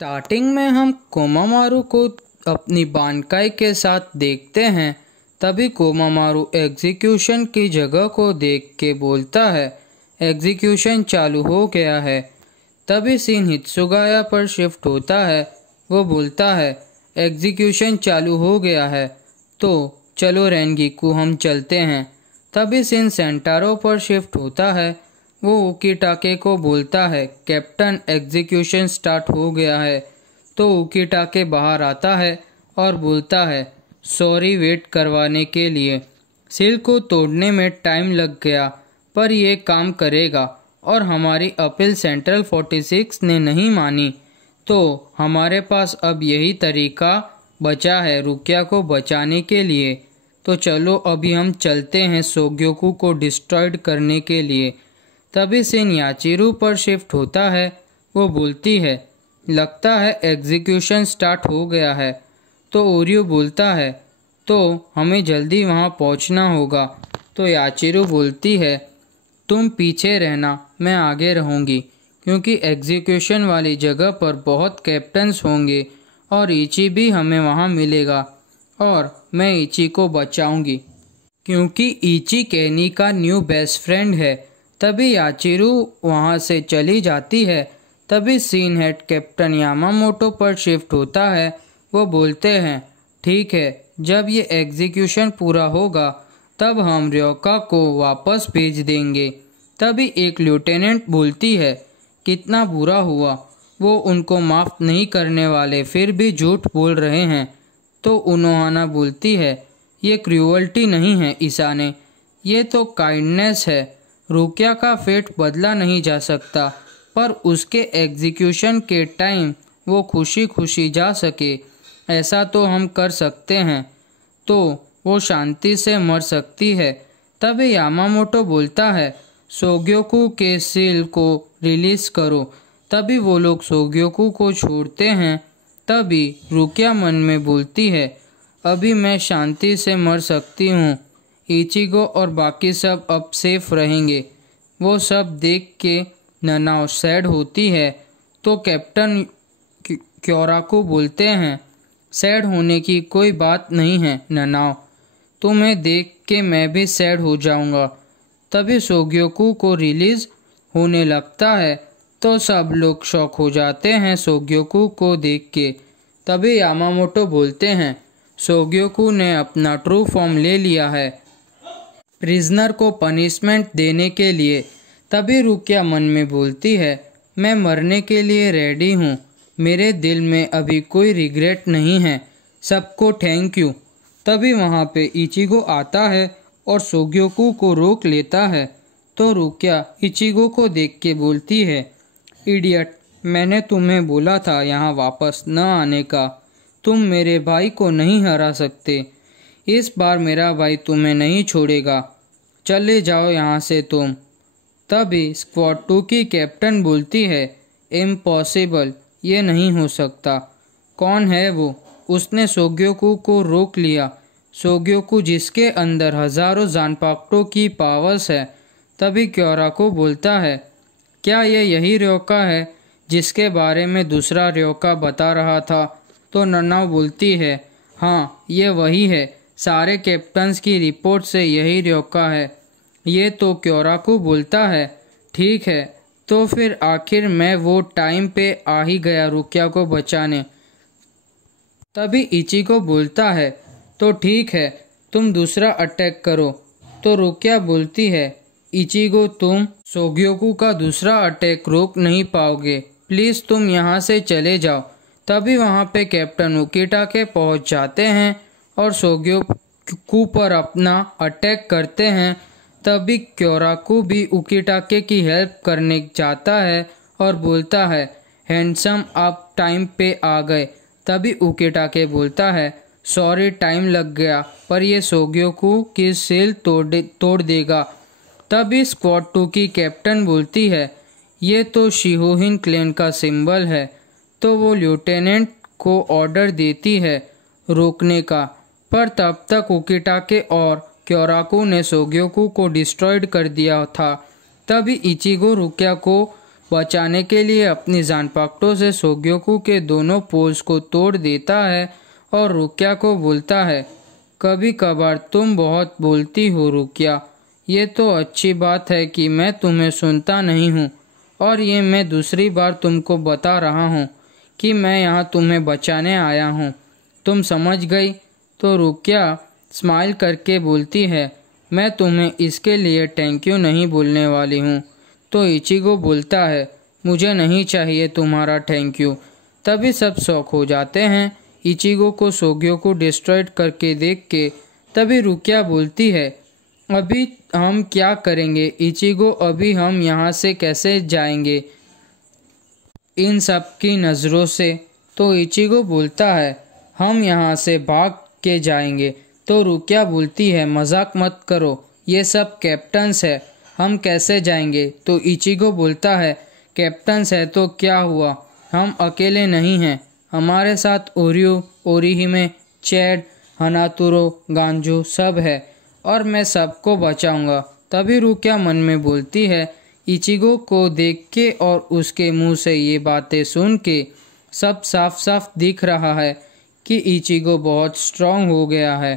Starting में हम कोमामारू को अपनी बानकाई के साथ देखते हैं। तभी कोमामारू एग्जीक्यूशन की जगह को देख के बोलता है, एग्जीक्यूशन चालू हो गया है। तभी सीन हित्सुगाया पर शिफ्ट होता है। वो बोलता है, एग्जीक्यूशन चालू हो गया है, तो चलो रेनगिकू हम चलते हैं। तभी सीन सेंटारो पर शिफ्ट होता है। वो उकीटाके को बोलता है, कैप्टन एग्जीक्यूशन स्टार्ट हो गया है। तो उकीटाके बाहर आता है और बोलता है, सॉरी वेट करवाने के लिए। सील को तोड़ने में टाइम लग गया, पर यह काम करेगा और हमारी अपील सेंट्रल 46 ने नहीं मानी, तो हमारे पास अब यही तरीका बचा है रुकिया को बचाने के लिए। तो चलो अभी हम चलते हैं सोग्योकू को डिस्ट्रॉयड करने के लिए। तभी सीन याचिरू पर शिफ्ट होता है। वो बोलती है, लगता है एग्जीक्यूशन स्टार्ट हो गया है। तो ओरियो बोलता है, तो हमें जल्दी वहाँ पहुँचना होगा। तो याचिरू बोलती है, तुम पीछे रहना, मैं आगे रहूँगी, क्योंकि एग्जीक्यूशन वाली जगह पर बहुत कैप्टन्स होंगे और इची भी हमें वहाँ मिलेगा और मैं इची को बचाऊंगी, क्योंकि इची केनी का न्यू बेस्ट फ्रेंड है। तभी याचिरू वहाँ से चली जाती है। तभी सीन हेड कैप्टन यामामोटो पर शिफ्ट होता है। वो बोलते हैं, ठीक है, जब ये एग्जीक्यूशन पूरा होगा तब हम रयोका को वापस भेज देंगे। तभी एक लेफ्टिनेंट बोलती है, कितना बुरा हुआ, वो उनको माफ़ नहीं करने वाले फिर भी झूठ बोल रहे हैं। तो उनोहाना बोलती है, ये क्रूअल्टी नहीं है ईसाने, ये तो काइंडनेस है। रुकिया का फेट बदला नहीं जा सकता, पर उसके एग्जीक्यूशन के टाइम वो खुशी खुशी जा सके, ऐसा तो हम कर सकते हैं, तो वो शांति से मर सकती है। तभी यामामोटो बोलता है, सोग्योकू के सील को रिलीज करो। तभी वो लोग सोग्योकू को छोड़ते हैं। तभी रुकिया मन में बोलती है, अभी मैं शांति से मर सकती हूँ, इचिगो और बाकी सब अब सेफ रहेंगे। वो सब देख के ननाओ सैड होती है। तो कैप्टन क्योराकू बोलते हैं, सैड होने की कोई बात नहीं है ननाओ, तुम्हें देख के मैं भी सैड हो जाऊंगा। तभी सोग्योकू को रिलीज होने लगता है, तो सब लोग शॉक हो जाते हैं सोग्योकू को देख के। तभी यामामोटो बोलते हैं, सोग्योकू ने अपना ट्रू फॉर्म ले लिया है प्रिजनर को पनिशमेंट देने के लिए। तभी रुकिया मन में बोलती है, मैं मरने के लिए रेडी हूँ, मेरे दिल में अभी कोई रिग्रेट नहीं है, सबको थैंक यू। तभी वहाँ पे इचिगो आता है और सोग्योकू को रोक लेता है। तो रुकिया इचिगो को देख के बोलती है, इडियट, मैंने तुम्हें बोला था यहाँ वापस न आने का, तुम मेरे भाई को नहीं हरा सकते, इस बार मेरा भाई तुम्हें नहीं छोड़ेगा, चले जाओ यहाँ से तुम। तभी स्क्वाड 2 की कैप्टन बोलती है, इम्पॉसिबल, ये नहीं हो सकता। कौन है वो? उसने सोग्योकू को रोक लिया, सोग्योकू जिसके अंदर हजारों जानपाक्टो की पावर्स है। तभी क्योराकू बोलता है, क्या ये यही रयोका है जिसके बारे में दूसरा रयोका बता रहा था? तो ननाओ बोलती है, हाँ ये वही है, सारे कैप्टन्स की रिपोर्ट से यही रयोका है। ये तो क्योराकू बोलता है, ठीक है, तो फिर आखिर मैं वो टाइम पे आ ही गया रुकिया को बचाने। तभी इचिगो बोलता है, तो ठीक है, तुम दूसरा अटैक करो। तो रुकिया बोलती है, इचिगो तुम सोग्योकू का दूसरा अटैक रोक नहीं पाओगे, प्लीज़ तुम यहाँ से चले जाओ। तभी वहाँ पे कैप्टन उकीटाके पहुँच जाते हैं और सोग्योकू पर अपना अटैक करते हैं। तभी क्योराकू भी उकीटाके की हेल्प करने जाता है और बोलता है, हैंडसम आप टाइम पे आ गए। तभी उकीटाके बोलता है, सॉरी टाइम लग गया, पर ये सोग्योकू की सील तोड़ देगा। तभी स्क्वाड 2 की कैप्टन बोलती है, ये तो शिहोहिन क्लैन का सिंबल है। तो वो लेफ्टिनेंट को ऑर्डर देती है रोकने का, पर तब तक उकीटाके और क्योराकू ने सोग्योकू को डिस्ट्रॉयड कर दिया था। तभी इचिगो रुकिया को बचाने के लिए अपनी जानपाक्टो से सोग्योकू के दोनों पोल्स को तोड़ देता है और रुकिया को बोलता है, कभी कभार तुम बहुत बोलती हो रुकिया। ये तो अच्छी बात है कि मैं तुम्हें सुनता नहीं हूँ, और ये मैं दूसरी बार तुमको बता रहा हूँ कि मैं यहाँ तुम्हें बचाने आया हूँ। तुम समझ गई? तो रुकिया स्माइल करके बोलती है, मैं तुम्हें इसके लिए थैंक यू नहीं बोलने वाली हूँ। तो इचिगो बोलता है, मुझे नहीं चाहिए तुम्हारा थैंक यू। तभी सब शौक हो जाते हैं इचिगो को सोग्योकू डिस्ट्रॉयड करके देख के। तभी रुकिया बोलती है, अभी हम क्या करेंगे इचिगो, अभी हम यहाँ से कैसे जाएंगे इन सब की नज़रों से? तो इचिगो बोलता है, हम यहाँ से भाग के जाएंगे। तो रुकिया बोलती है, मजाक मत करो, ये सब कैप्टन्स है, हम कैसे जाएंगे? तो इचिगो बोलता है, कैप्टन्स है तो क्या हुआ, हम अकेले नहीं हैं, हमारे साथ ओरियो, ओरिहिमे, चैड, हनातुरो, गांजो सब है, और मैं सबको बचाऊंगा। तभी रुकिया मन में बोलती है, इचिगो को देख के और उसके मुंह से ये बातें सुन के सब साफ साफ दिख रहा है कि इचिगो बहुत स्ट्रांग हो गया है।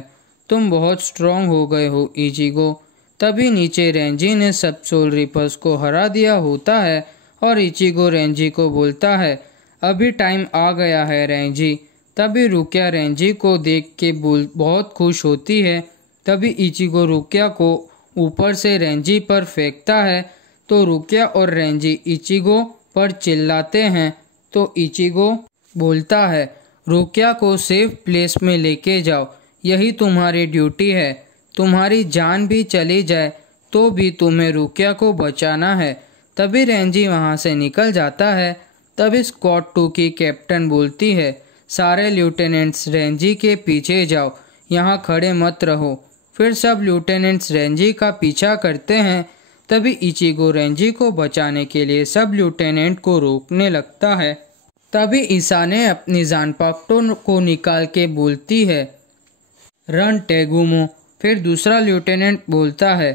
तुम बहुत स्ट्रांग हो गए हो इचिगो। तभी नीचे रेंजी ने सब सोल रिपर्स को हरा दिया होता है और इचिगो रेंजी को बोलता है, अभी टाइम आ गया है रेंजी। तभी रुकिया रेंजी को देख के बहुत खुश होती है। तभी इचिगो रुकिया को ऊपर से रेंजी पर फेंकता है। तो रुकिया और रेंजी इचिगो पर चिल्लाते हैं। तो इचिगो बोलता है, रुकिया को सेफ प्लेस में लेके जाओ, यही तुम्हारी ड्यूटी है। तुम्हारी जान भी चली जाए तो भी तुम्हें रुकिया को बचाना है। तभी रेंजी वहाँ से निकल जाता है। तभी स्क्वाड 2 की कैप्टन बोलती है, सारे लिeutenants रेंजी के पीछे जाओ, यहाँ खड़े मत रहो। फिर सब लिeutenants रेंजी का पीछा करते हैं। तभी इचिगो रेंजी को बचाने के लिए सब लिeutenant को रोकने लगता है। तभी इसाने अपनी जानपाक्टो को निकाल के बोलती है, रन टेगुमो। फिर दूसरा लिeutenant बोलता है,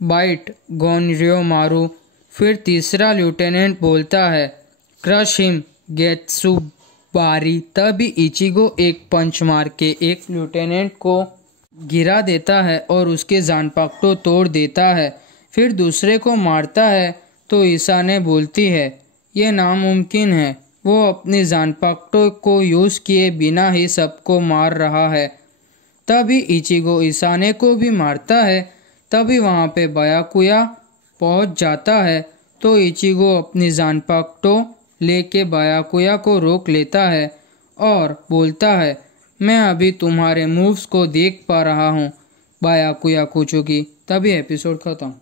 बाइट गोनर्योमारू। फिर तीसरा लिeutenant बोलता है, क्रश हिम गेत्सुबारी। तभी इचिगो एक पंच मार के एक लिeutenant को गिरा देता है और उसके जानपाक्टो तोड़ देता है। फिर दूसरे को मारता है। तो इसाने बोलती है, ये नामुमकिन है, वो अपनी जानपाक्टो को यूज़ किए बिना ही सबको मार रहा है। तभी इचिगो इसाने को भी मारता है। तभी वहाँ पे बायाकुया पहुँच जाता है। तो इचिगो अपनी जानपाक्टो लेके बायाकुया को रोक लेता है और बोलता है, मैं अभी तुम्हारे मूव्स को देख पा रहा हूँ बायाकुया कुचुकी। तभी एपिसोड खत्म।